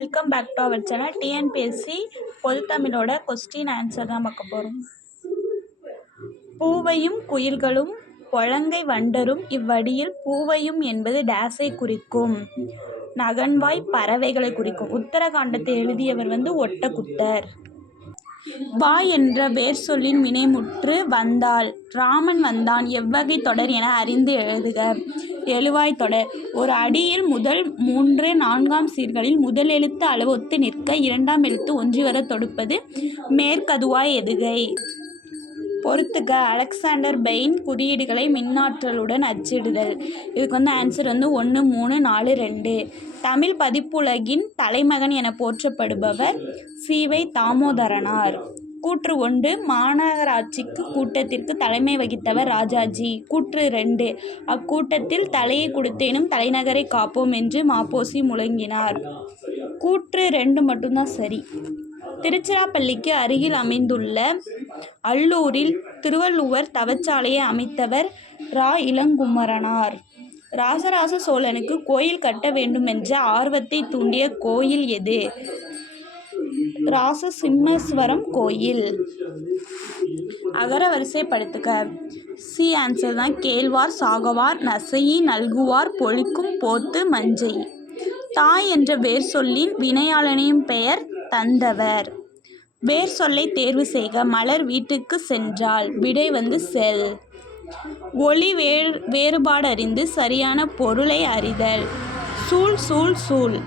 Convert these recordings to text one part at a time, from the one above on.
Welcome back to our channel TNPSC பொதுத்தமிழோட question answer தான் பார்க்க போகிறோம் பூவையும் குயில்களும் பொழங்கை வண்டரும் இவ்வடியில் பூவையும் என்பது டேஸை குறிக்கும். நகன்வாய் பறவைகளை குறிக்கும். உத்தரகாண்டத்தை எழுதியவர் வந்து ஒட்டக்குத்தர் வா என்ற வேர் சொல்லின் வினைமுற்று வந்தால் ராமன் வந்தான் எவ்வகை தொடர் என அறிந்து எழுதுக. எழுவாய் தொடர் ஒரு அடியில் முதல் மூன்று நான்காம் சீர்களில் முதல் எழுத்து அளவு ஒத்து நிற்க இரண்டாம் எழுத்து ஒன்றி வர தொடுப்பது மேற்கதுவாய் எதுகை. பொறுத்துக்க அலெக்சாண்டர் பெயின் குறியீடுகளை மின்னாற்றலுடன் அச்சிடுதல். இதுக்கு வந்து ஆன்சர் வந்து ஒன்று மூணு நாலு ரெண்டு. தமிழ் பதிப்புலகின் தலைமகன் என போற்றப்படுபவர் சீவை தாமோதரனார். கூற்று ஒன்று மாநகராட்சிக்கு கூட்டத்திற்கு தலைமை வகித்தவர் ராஜாஜி. கூற்று ரெண்டு அக்கூட்டத்தில் தலையை கொடுத்தேனும் தலைநகரை காப்போம் என்று மாப்போசி முழங்கினார். கூற்று ரெண்டு மட்டும்தான் சரி. திருச்சிராப்பள்ளிக்கு அருகில் அமைந்துள்ள அல்லூரில் திருவள்ளுவர் தவச்சாலையை அமைத்தவர் ரா. இளங்குமரனார். ராசராச சோழனுக்கு கோயில் கட்ட வேண்டுமென்ற ஆர்வத்தை தூண்டிய கோயில் எது? ராசசிம்மேஸ்வரம் கோயில். அகர வரிசைப்படுத்துக. சி ஆன்சர் தான். கேழ்வார் சாகவார் நசையி நல்குவார் பொழிக்கும் போத்து மஞ்சை. தாய் என்ற வேர் சொல்லின் வினையாளனின் பெயர் தந்தவர். வேர் சொல்லை தேர்வு செய்க. மலர் வீட்டுக்கு சென்றால். விடை வந்து செல். ஒளி வேறு வேறுபாடறிந்து சரியான பொருளை அறிதல். சூழ் சூழ் சூழ்.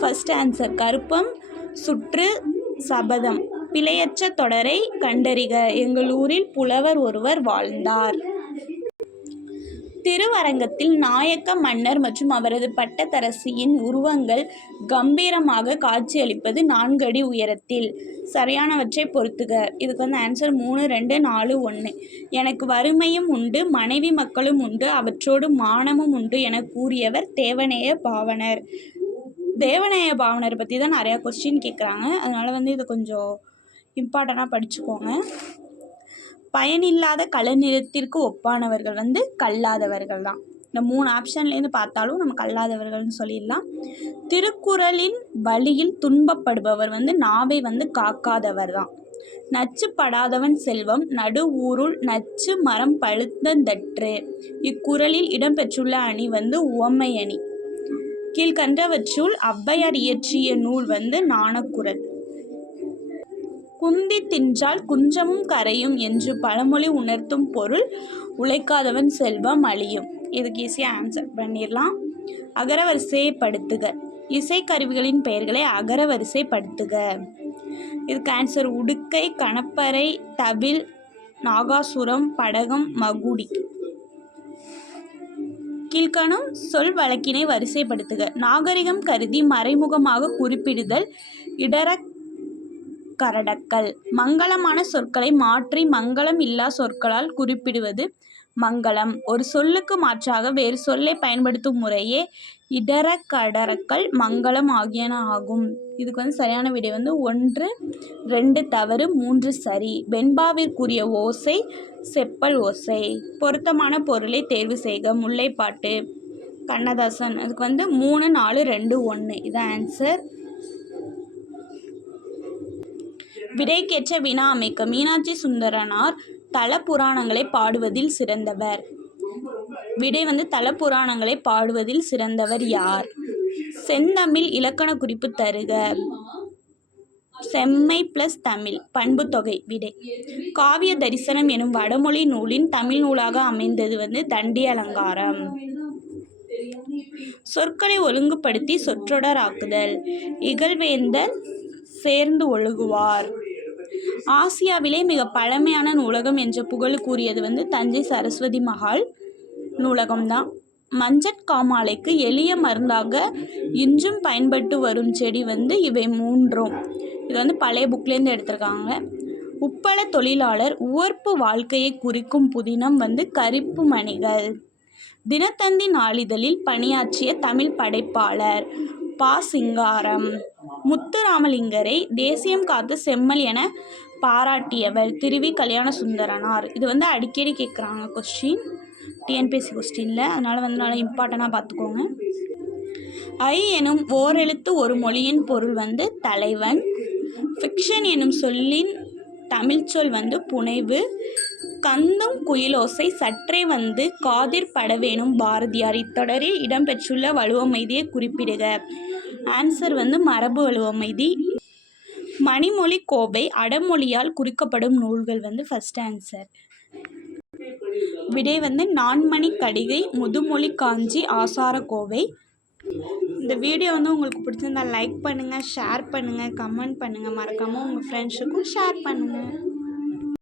ஃபர்ஸ்ட் ஆன்சர் கருப்பம் சுற்று சபதம். பிழையற்ற தொடரை கண்டறிக. எங்கள் ஊரில் புலவர் ஒருவர் வாழ்ந்தார். திருவரங்கத்தில் நாயக்க மன்னர் மற்றும் அவரது பட்டத்தரசியின் உருவங்கள் கம்பீரமாக காட்சியளிப்பது நான்கு அடி உயரத்தில். சரியானவற்றை பொறுத்துக. இதுக்கு வந்து ஆன்சர் மூணு ரெண்டு நாலு ஒன்று எனக்கு வறுமையும் உண்டு மனைவி மக்களும் உண்டு அவற்றோடு மானமும் உண்டு என கூறியவர் தேவநேய பாவனர். தேவநேய பாவனரை பற்றி தான் நிறையா கொஸ்டின் கேட்குறாங்க அதனால் வந்து இதை கொஞ்சம் இம்பார்ட்டண்ட்டாக படிச்சுக்கோங்க. பயனில்லாத கலநிறத்திற்கு ஒப்பானவர்கள் வந்து கல்லாதவர்கள் தான். இந்த மூணு ஆப்ஷன்லேருந்து பார்த்தாலும் நம்ம கல்லாதவர்கள்னு சொல்லிடலாம். திருக்குறளின் வழியில் துன்பப்படுபவர் வந்து நாவை வந்து காக்காதவர் தான். நச்சுப்படாதவன் செல்வம் நடு ஊருள் நச்சு மரம் பழுத்தந்தற்று இக்குறளில் இடம்பெற்றுள்ள அணி வந்து உவமை அணி கீழ்கண்டவற்றுள் ஔவையார் இயற்றிய நூல் வந்து நாணக்குரல் குந்தி தின்றால் குஞ்சமும் கரையும் என்று பழமொழி உணர்த்தும் பொருள் உழைக்காதவன் செல்வம் அழியும். இதுக்கு ஈஸியாக ஆன்சர் பண்ணிடலாம். அகரவரிசைப்படுத்துக இசைக்கருவிகளின் பெயர்களை அகரவரிசைப்படுத்துக இதுக்கு ஆன்சர் உடுக்கை கணப்பறை தவில் நாகாசுரம் படகம் மகுடி. கீழ்காணும் சொல் வழக்கினை வரிசைப்படுத்துக. நாகரிகம் கருதி மறைமுகமாக குறிப்பிடுதல் இடர கரடக்கல். மங்களமான சொற்களை மாற்றி மங்களம் இல்லா சொற்களால் குறிப்பிடுவது மங்களம். ஒரு சொல்லுக்கு மாற்றாக வேறு சொல்லை பயன்படுத்தும் முறையே இடர கடரக்கல் மங்களம் ஆகியன ஆகும். இதுக்கு வந்து சரியான விடை வந்து ஒன்று ரெண்டு தவறு மூன்று சரி. வெண்பாவிற்குரிய ஓசை செப்பல் ஓசை. பொருத்தமான பொருளை தேர்வு செய்க. முல்லைப்பாட்டு. கண்ணதாசன். அதுக்கு வந்து மூணு நாலு ரெண்டு ஒன்று இதான் ஆன்சர் விடைக்கேற்ற வினா அமைக்க மீனாட்சி சுந்தரனார் தல புராணங்களை பாடுவதில் சிறந்தவர். விடை வந்து தல புராணங்களை பாடுவதில் சிறந்தவர் யார்? செந்தமிழ் இலக்கண குறிப்பு தருக. செம்மை பிளஸ் தமிழ் பண்பு தொகை விடை. காவிய தரிசனம் எனும் வடமொழி நூலின் தமிழ் நூலாக அமைந்தது வந்து தண்டி அலங்காரம். சொற்களை ஒழுங்குபடுத்தி சொற்றொடராக்குதல் இகழ்வேந்தர் சேர்ந்து ஒழுகுவார். ஆசியாவிலே மிக பழமையான நூலகம் என்ற புகழுக்குரியது வந்து தஞ்சை சரஸ்வதி மஹால் நூலகம்தான் மஞ்சட்காமாலைக்கு எளிய மருந்தாக இன்றும் பயன்பட்டு வரும் செடி வந்து இவை மூன்றும். இது வந்து பழைய புக்லேருந்து எடுத்திருக்காங்க. உப்பள தொழிலாளர் உவர்ப்பு வாழ்க்கையை குறிக்கும் புதினம் வந்து கரிப்பு மணிகள். தினத்தந்தி நாளிதழில் பணியாற்றிய தமிழ் படைப்பாளர் பா சிங்காரம் முத்துராமலிங்கரை தேசியம் காத்து செம்மல் என பாராட்டியவர் திருவி கல்யாண சுந்தரனார் இது வந்து அடிக்கடி கேட்குறாங்க கொஸ்டின் டிஎன்பிஎஸ்சி கொஸ்டினில் அதனால் வந்து நல்லா இம்பார்ட்டண்ட்டாக பார்த்துக்கோங்க ஐ எனும் ஓரெழுத்து ஒரு மொழியின் பொருள் வந்து தலைவன். ஃபிக்ஷன் எனும் சொல்லின் தமிழ்ச்சொல் வந்து புனைவு. கந்தும் குயிலோசை சற்றே வந்து காதிர் படவேணும் பாரதியார். இத்தொடரில் இடம்பெற்றுள்ள வலுவமைதியை குறிப்பிடுக. ஆன்சர் வந்து மரபு வலுவமைதி. மணிமொழி கோவை அடமொழியால் குறிக்கப்படும் நூல்கள் வந்து ஃபர்ஸ்ட் ஆன்சர் விடை வந்து நான்மணி கடிகை முதுமொழி காஞ்சி ஆசார கோவை. இந்த வீடியோ வந்து உங்களுக்கு பிடிச்சிருந்தா லைக் பண்ணுங்கள் ஷேர் பண்ணுங்கள் கமெண்ட் பண்ணுங்கள் மறக்காமல் உங்கள் ஃப்ரெண்ட்ஸுக்கும் ஷேர் பண்ணுங்கள்